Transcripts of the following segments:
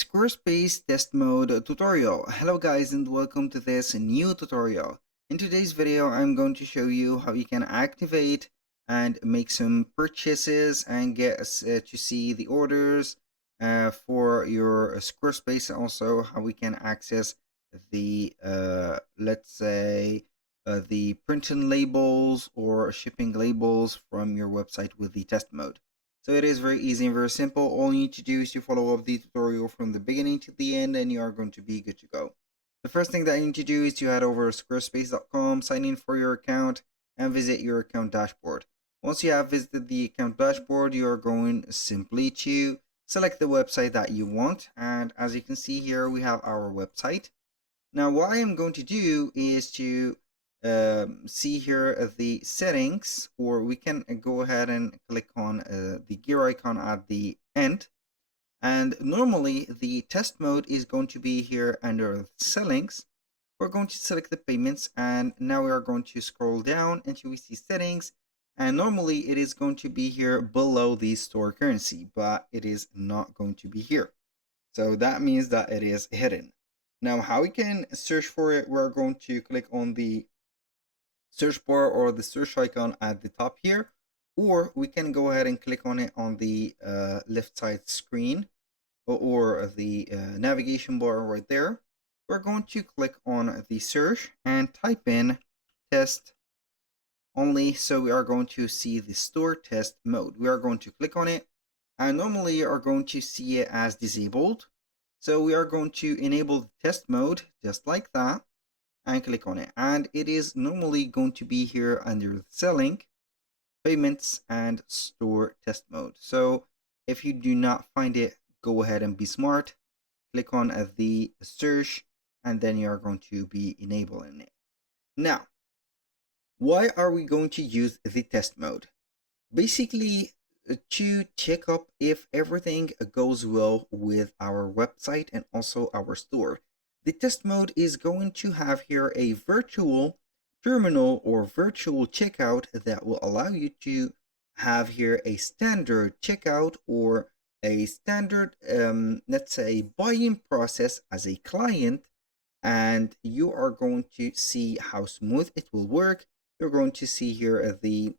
Squarespace Test Mode tutorial. Hello guys and welcome to this new tutorial. In today's video I'm going to show you how you can activate and make some purchases and get to see the orders for your Squarespace, and also how we can access the let's say the printing labels or shipping labels from your website with the test mode. So it is very easy and very simple. All you need to do is to follow up the tutorial from the beginning to the end and you are going to be good to go. The first thing that you need to do is to head over to squarespace.com, sign in for your account, and visit your account dashboard. Once you have visited the account dashboard, you are going simply to select the website that you want. And as you can see here, we have our website. Now what I am going to do is to see here the settings, or we can go ahead and click on the gear icon at the end. And normally the test mode is going to be here under settings. We're going to select the payments, and now we are going to scroll down until we see settings. And normally it is going to be here below the store currency, but it is not going to be here. So that means that it is hidden. Now how we can search for it, we're going to click on the search bar or the search icon at the top here, or we can go ahead and click on it on the left side screen, or the navigation bar right there. We're going to click on the search and type in test only. So we are going to see the store test mode. We are going to click on it, and normally you are going to see it as disabled. So we are going to enable the test mode just like that and click on it, and it is normally going to be here under selling, payments, and store test mode. So if you do not find it, go ahead and be smart, click on the search, and then you are going to be enabling it. Now why are we going to use the test mode? Basically to check up if everything goes well with our website and also our store. The test mode is going to have here a virtual terminal or virtual checkout that will allow you to have here a standard checkout or a standard, let's say, buying process as a client, and you are going to see how smooth it will work. You're going to see here the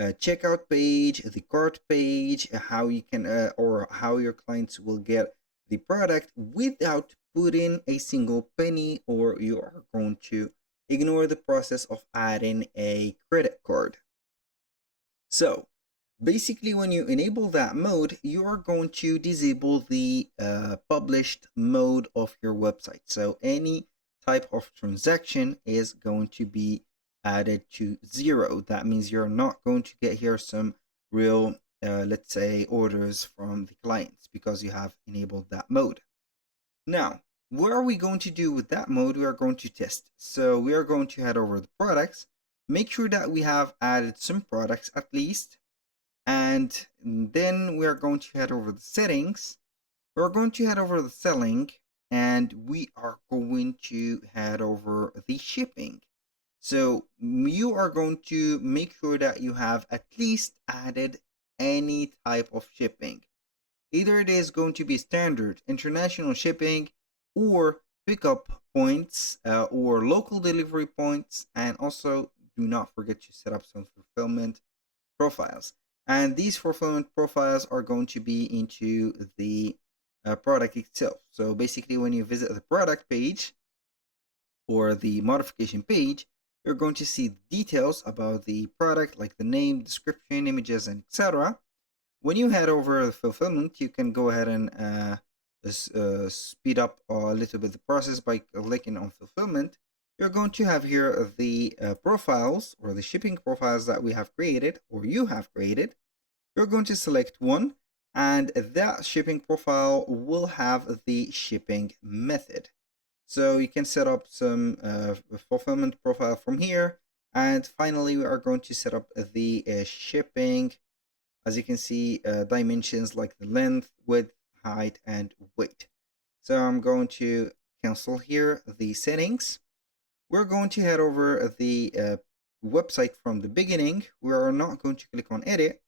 checkout page, the cart page, how you can or how your clients will get the product without putting a single penny, or you are going to ignore the process of adding a credit card. So basically when you enable that mode, you are going to disable the published mode of your website. So any type of transaction is going to be added to 0. That means you're not going to get here some real let's say orders from the clients because you have enabled that mode. Now what are we going to do with that mode? We are going to test. So we are going to head over the products, make sure that we have added some products at least, and then we are going to head over the settings. We're going to head over the selling, and we are going to head over the shipping. So you are going to make sure that you have at least added any type of shipping. Either it is going to be standard international shipping, or pickup points, or local delivery points, and also do not forget to set up some fulfillment profiles. And these fulfillment profiles are going to be into the product itself. So basically when you visit the product page or the modification page, you're going to see details about the product, like the name, description, images, and etc. When you head over the fulfillment, you can go ahead and speed up a little bit the process by clicking on fulfillment. You're going to have here the profiles or the shipping profiles that we have created or you have created. You're going to select one, and that shipping profile will have the shipping method. So you can set up some fulfillment profile from here. And finally, we are going to set up the shipping, as you can see, dimensions like the length, width, height, and weight. So I'm going to cancel here the settings. We're going to head over the website from the beginning. We are not going to click on edit,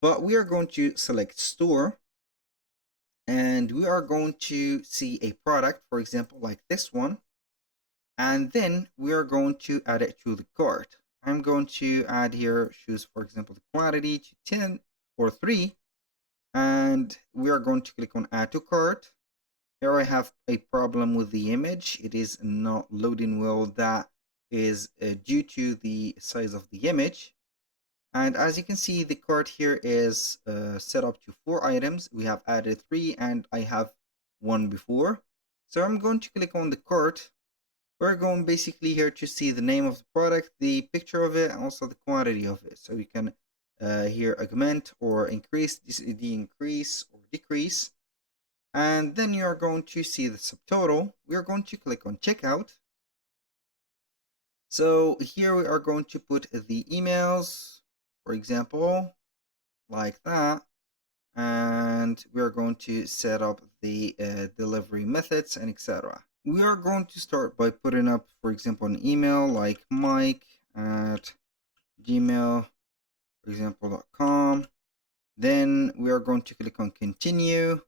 but we are going to select store. and we are going to see a product, for example, like this one, and then we are going to add it to the cart. I'm going to add here, choose, for example, the quantity to 10 or 3, and we are going to click on add to cart. Here I have a problem with the image. It is not loading well. That is due to the size of the image. And as you can see, the cart here is set up to 4 items. We have added 3 and I have 1 before. So I'm going to click on the cart. We're going basically here to see the name of the product, the picture of it, and also the quantity of it. So you can here augment or increase, increase or decrease. And then you're going to see the subtotal. We're going to click on checkout. So here we are going to put the emails, for example, like that. And we're going to set up the delivery methods and etc. We are going to start by putting up, for example, an email like mike@gmail, for example.com. Then we are going to click on continue.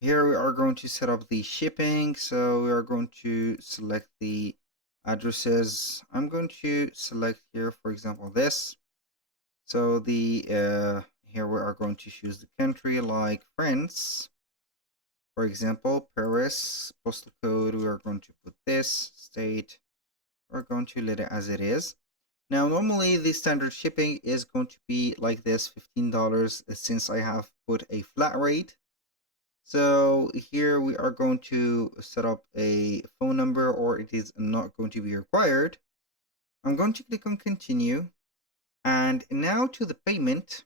Here we are going to set up the shipping. So we are going to select the addresses. I'm going to select here, for example, this. So the here we are going to choose the country like France. For example, Paris, postal code, we are going to put this, state, we're going to let it as it is. Now, normally the standard shipping is going to be like this, $15, since I have put a flat rate. So here we are going to set up a phone number, or it is not going to be required. I'm going to click on continue. And now to the payment.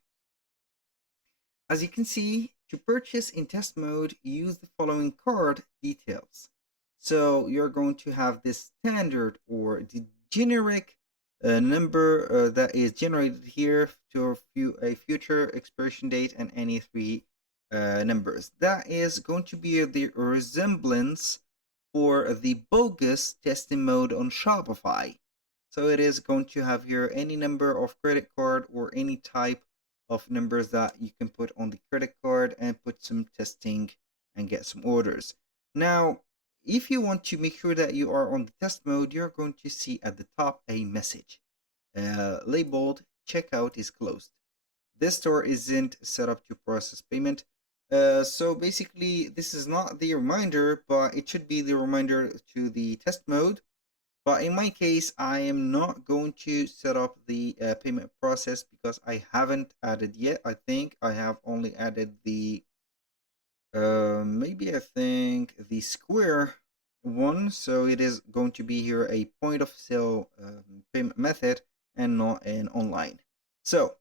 As you can see, to purchase in test mode, use the following card details. So you're going to have this standard or the generic number that is generated here to a future expiration date and any 3 numbers. That is going to be the resemblance for the bogus testing mode on Shopify. So it is going to have here any number of credit card or any type of numbers that you can put on the credit card and put some testing and get some orders. Now, if you want to make sure that you are on the test mode, you're going to see at the top a message labeled checkout is closed. This store isn't set up to process payment. So basically, this is not the reminder, but it should be the reminder to the test mode. But in my case, I am not going to set up the payment process because I haven't added yet. I think I have only added the, maybe I think the Square one. So it is going to be here a point of sale payment method and not an online. So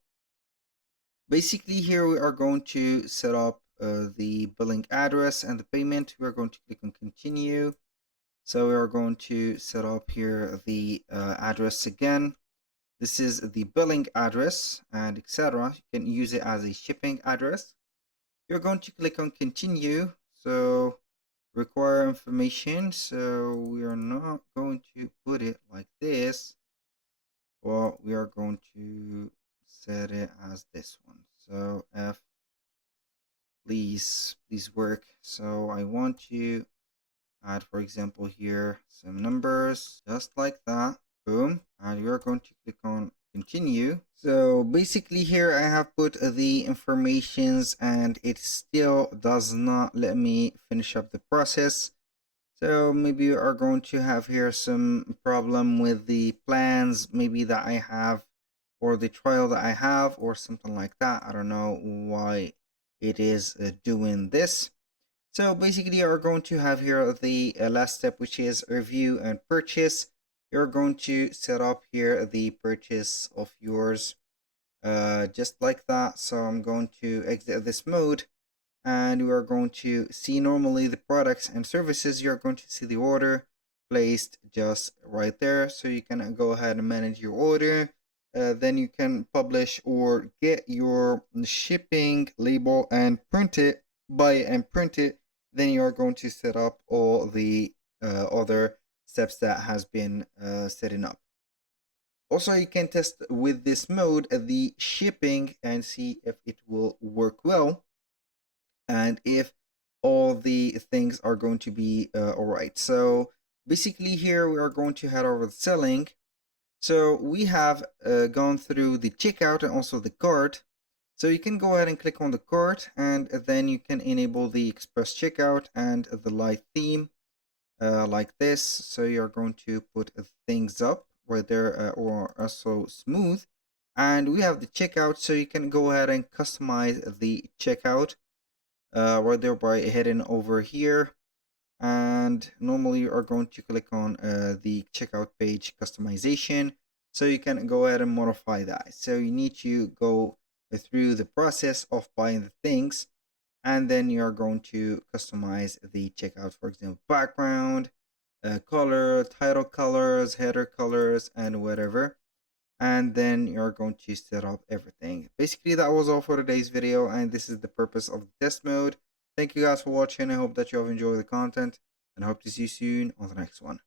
basically here we are going to set up the billing address and the payment. We are going to click on continue. So we are going to set up here the address again. This is the billing address and etc. You can use it as a shipping address. You're going to click on continue. So require information. So we are not going to put it like this. Well, we are going to set it as this one. So F, please work. So I want to add, for example, here some numbers just like that. Boom. And we're going to click on continue. So basically here I have put the informations and it still does not let me finish up the process. So maybe you are going to have here some problem with the plans maybe that I have or the trial that I have or something like that. I don't know why it is doing this. So basically you're going to have here the last step, which is review and purchase. You're going to set up here the purchase of yours just like that. So I'm going to exit this mode and we are going to see normally the products and services. You're going to see the order placed just right there. So you can go ahead and manage your order. Then you can publish or get your shipping label and print it, buy it and print it. Then you are going to set up all the other steps that has been setting up. Also, you can test with this mode the shipping and see if it will work well. And if all the things are going to be all right. So basically here we are going to head over the selling. So we have gone through the checkout and also the cart. So you can go ahead and click on the cart, and then you can enable the express checkout and the light theme like this. So you're going to put things up where they're or also smooth. And we have the checkout, so you can go ahead and customize the checkout right there by heading over here. And normally you are going to click on the checkout page customization, so you can go ahead and modify that. So you need to go through the process of buying the things, and then you are going to customize the checkout, for example, background, color, title colors, header colors, and whatever. And then you're going to set up everything. Basically, that was all for today's video, and this is the purpose of the test mode. Thank you guys for watching. I hope that you have enjoyed the content, and I hope to see you soon on the next one.